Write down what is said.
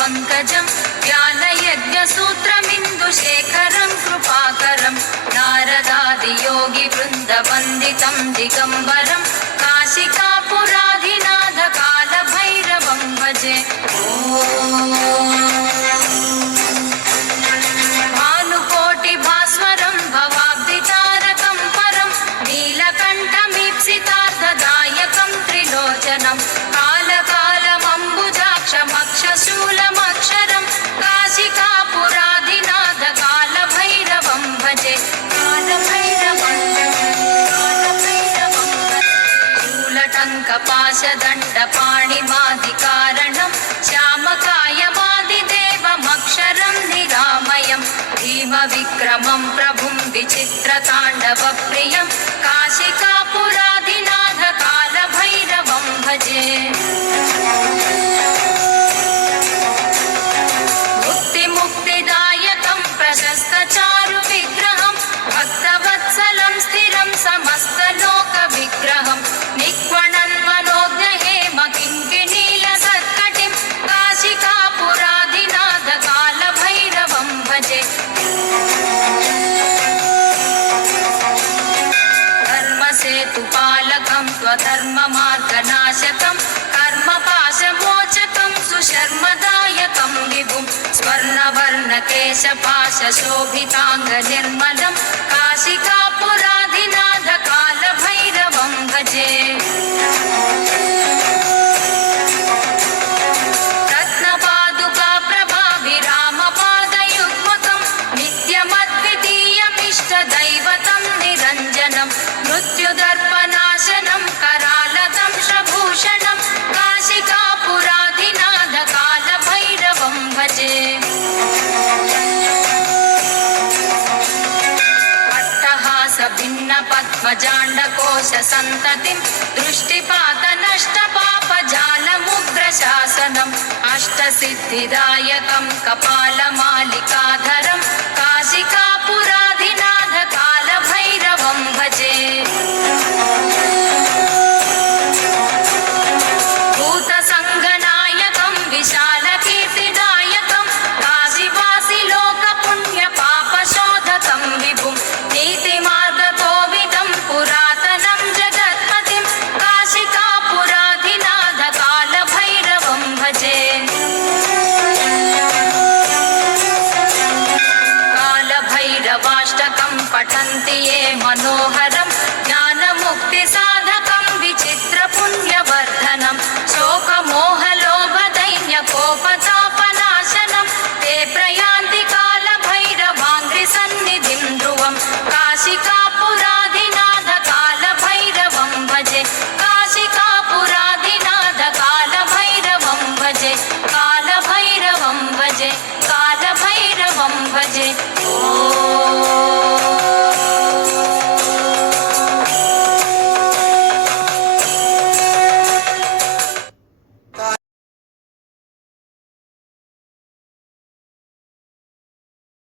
పంకజం జ్ఞానయజ్ఞసూత్రమిందుశేఖరం కృపాకరం నారదాదియోగి వృందవందితం దిగంబరం కాశికాపురాధినాథ కాలభైరవం భజే. భానుకోటి భాస్వరం భవాబ్దితారకం పరం నీలకంఠమీప్సితార్థదాయకం త్రిలోచనం కాలకాలమంబుజాక్షమక్షశూలమక్షరం కాశికాపురాధినాథ కాలభైరవం భజే. శూలటంకపాశదండపాణిమాదికారణం శ్యామకాయమాదిదేవమక్షరం నిరామయం భీమవిక్రమం ప్రభుం విచిత్రతాండవప్రియం కాశికాపురాధినాథ కాలభైరవం భజే. ముక్తిముక్తిదాయకం ప్రశస్తచారు విగ్రహం భక్తవత్సలం స్థిరం సమస్తలోక విగ్రహం నిక్వణన్మనోజ్ఞహేమ కింకిణీల సత్కటిం కాశికాపురాధినాథ కాలభైరవం భజే. ధర్మసేతుపాలకం స్వధర్మమార్గనాశకం కర్మపాశమోచకం సుశర్మదాయకం విభుం స్వర్ణవర్ణకేశపాశోభితాంగనిర్మలం కాశికాపురాధినాథ కాలభైరవం భజే. రత్నపాదుకా ప్రభావిరామపాదయుగ్మకం నిత్యమద్వితీయమిష్టదైవతం నిరంజనం మృత్యుదర్పనాశనం करालदंशभूषणं काशिकापुराधिनाथ कालभैरवं भजे. अट्टहासभिन्नपद्मजाण्डकोशसन्ततिं दृष्टिपातनष्टपापजालमुग्रशासनम् अष्टसिद्धिदायकं कपालमालिकाधरं काशिकापुराधिनाथ कालभैरवं भजे. भूतसङ्गनायकं विशालकीर्तिदायकं काशीवासिलोकपुण्यपापशोधकं विभुं नीतिमार्गकोविदं पुरातनं जगत्पतिं काशिकापुराधिनाथ कालभैरवं भजे. कालभैरवाष्टकं पठन्ति ये मनोहरं ज्ञानमुक्तिसाधकं विचित्रपुण्यवर्धनं शोकमोहलोभदैन्यकोपतापनाशनं ते प्रयान्ति कालभैरवाङ्घ्रिसन्निधिं ध्रुवं काशिकापुराधिनाथ कालभैरवं भजे. काशिकापुराधिनाथ कालभैरवं भजे. कालभैरवं भजे. कालभैरवं भजे.